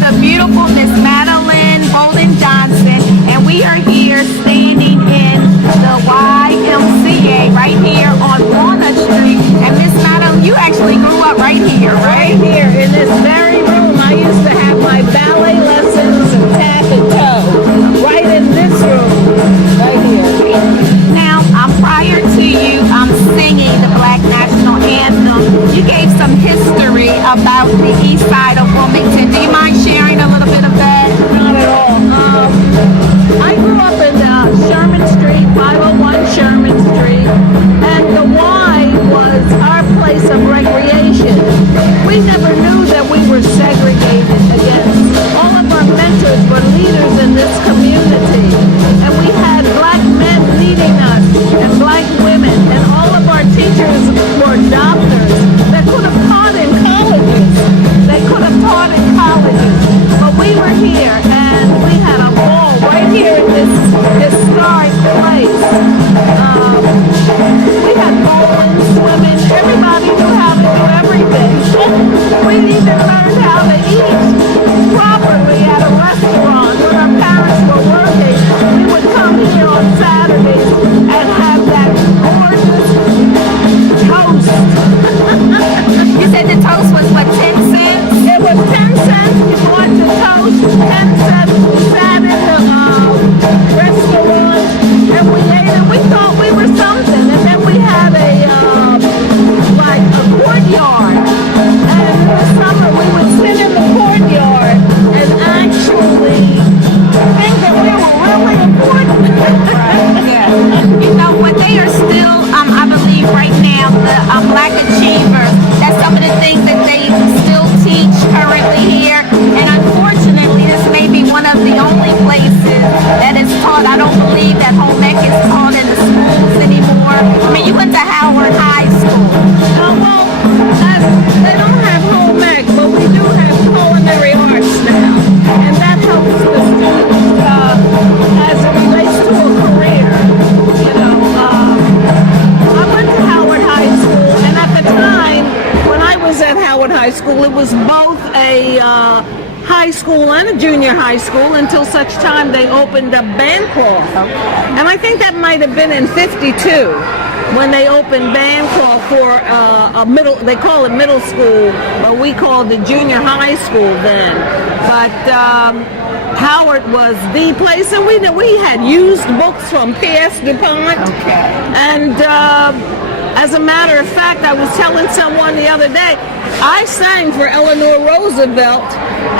the beautiful Miss Madeline Bolden Johnson, and we are here standing in the YMCA right here on Walnut Street. And Miss Madeline, you actually grew up right here, right? Right here in this very room. I used to have my ballet lessons and tap and toe right in this room, right here. Now, prior to you singing the Black National Anthem, you gave some history about the east side of Wilmington. Do you mind sharing a little bit of that? Not at all. I grew up in Sherman Street, 501 Sherman Street, and the Y was our place of recreation. We never knew that we were segregated against. All of our mentors were leaders in this community, and we had black men leading us and black women, and all of our teachers were doctors that could have taught in colleges. They could have taught in colleges, but we were here, and we had a ball right here in this historic place. We had bowling, swimming. Everybody knew how to do everything. We even learned how to eat properly at a restaurant when our parents were working. We would come here on Saturdays and have that gorgeous toast. You said the toast was what, 10 cents? It was 10 cents. We bought the toast, 10 cents. We sat in the restaurant and we ate it. We thought we were something. And then we had like a courtyard. And in the summer we would sit in the courtyard and actually think that we were really important. Yeah. You know what, they are still, I believe right now, the Black Achievers, that's some of the things that they still teach currently here. And unfortunately, this may be one of the only places that is taught. I don't believe that home ec is taught in the schools anymore. I mean, you went to Howard High School. Well, they don't have home ec, but we do have culinary arts now. And that helps the students as it relates to a career. You know, I went to Howard High School, and at the time, when I was at Howard High School, it was both a high school and a junior high school until such time they opened up Bancroft. And I think that might have been in 52 when they opened Bancroft for a middle, they call it middle school, but we called it junior high school then. But Howard was the place, and we had used books from P.S. DuPont. Okay. And as a matter of fact, I was telling someone the other day, I sang for Eleanor Roosevelt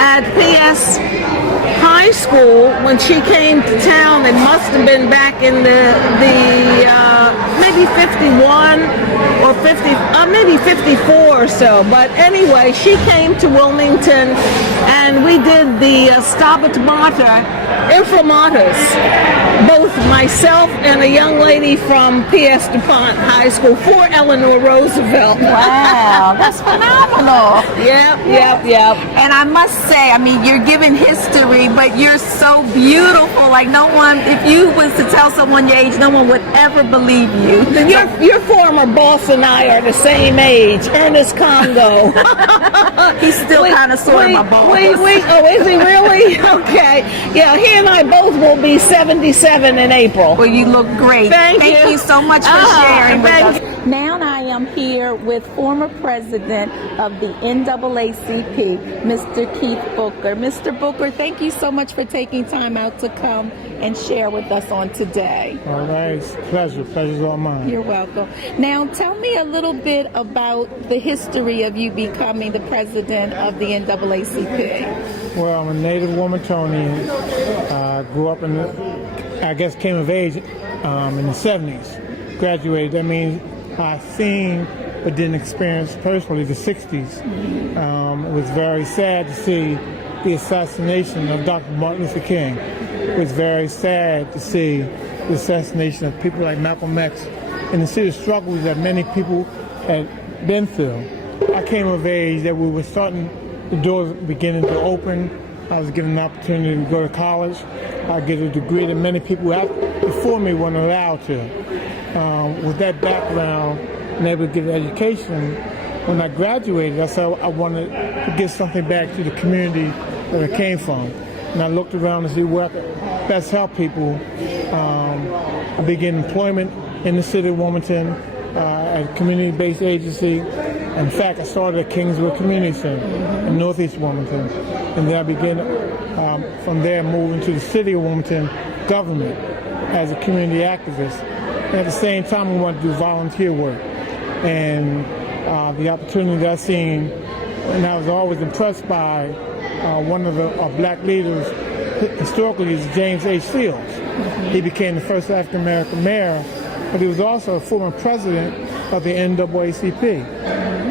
at P.S. High School when she came to town. It must have been back in the maybe 51 or 50, maybe 54 or so. But anyway, she came to Wilmington, and we did the Stabat Mater, Infirmatus, both myself and a young lady from P.S. DuPont High School for Eleanor Roosevelt. Wow, that's phenomenal. Yep. And I must say, I mean, you're giving history, but you're so beautiful. Like no one, if you was to tell someone your age, no one would ever believe you. Your former boss and I are the same age, Ernest Congo. He's still kind of sort of my boss. Oh, is he really? Okay. Yeah, he and I both will be 77 in April. Well, you look great. Thank you so much for sharing with us. you. Now I am here with former president of the NAACP, Mr. Keith Booker. Mr. Booker, thank you so much for taking time out to come and share with us on today. All right, it's a pleasure. Pleasure's all mine. You're welcome. Now, tell me a little bit about the history of you becoming the president of the NAACP. Well, I'm a native Wilmingtonian. Grew up I guess came of age in the 70s. Graduated. That means I've seen but didn't experience personally the 60s. It was very sad to see the assassination of Dr. Martin Luther King. It was very sad to see the assassination of people like Malcolm X and to see the struggles that many people had been through. I came of age that we were starting, the doors beginning to open. I was given an opportunity to go to college. I get a degree that many people before me weren't allowed to. With that background and able to get an education, when I graduated, I said I wanted to give something back to the community that I came from. And I looked around to see where I could best help people. I began employment in the city of Wilmington at a community-based agency. In fact, I started at Kingswood Community Center in Northeast Wilmington. And then I began from there moving to the city of Wilmington government as a community activist. And at the same time, I wanted to do volunteer work. And the opportunity that I seen, and I was always impressed by one of the black leaders historically is James H. Fields. He became the first African American mayor, but he was also a former president of the NAACP.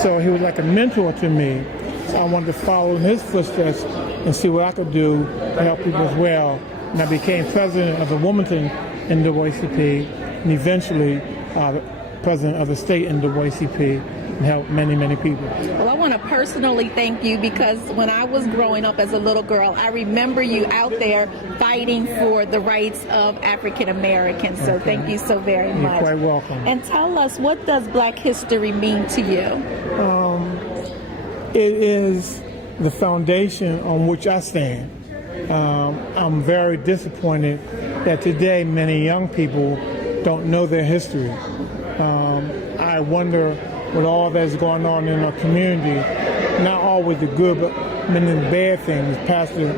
So he was like a mentor to me. So I wanted to follow in his footsteps and see what I could do to help people as well. And I became president of the Wilmington NAACP and eventually president of the state NAACP and helped many, many people. Well, I want to personally thank you because when I was growing up as a little girl, I remember you out there fighting for the rights of African Americans. So thank you so very much. You're quite welcome. And tell us, what does Black history mean to you? It is the foundation on which I stand. I'm very disappointed that today many young people don't know their history. I wonder, with all that's going on in our community, not always the good, but many of the bad things. Pastor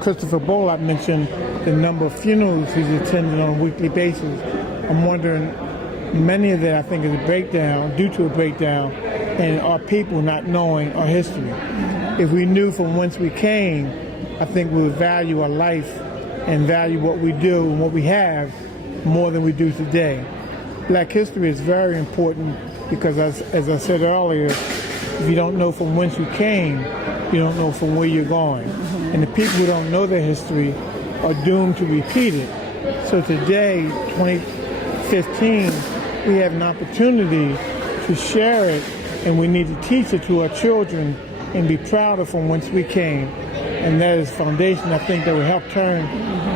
Christopher Bullock mentioned the number of funerals he's attending on a weekly basis. I'm wondering, many of that I think is a breakdown, due to a breakdown in our people not knowing our history. If we knew from whence we came, I think we would value our life and value what we do and what we have more than we do today. Black history is very important because, as I said earlier, if you don't know from whence you came, you don't know from where you're going. And the people who don't know their history are doomed to repeat it. So today, 2015, we have an opportunity to share it, and we need to teach it to our children and be proud of from whence we came. And that is foundation, I think, that will help turn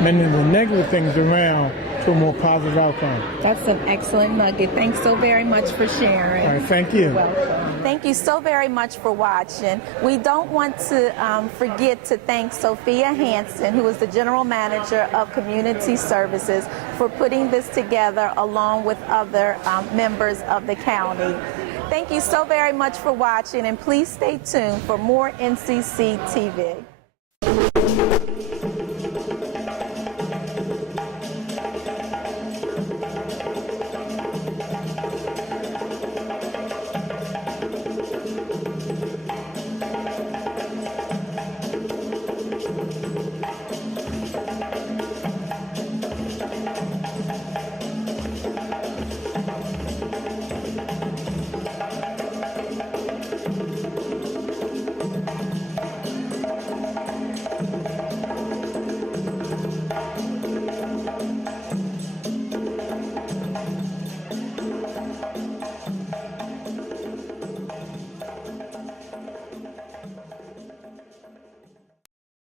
many of the negative things around to a more positive outcome. That's an excellent nugget. Thanks so very much for sharing. All right, thank you. You're welcome. Thank you so very much for watching. We don't want to forget to thank Sophia Hansen, who is the General Manager of Community Services, for putting this together along with other members of the county. Thank you so very much for watching, and please stay tuned for more NCC TV.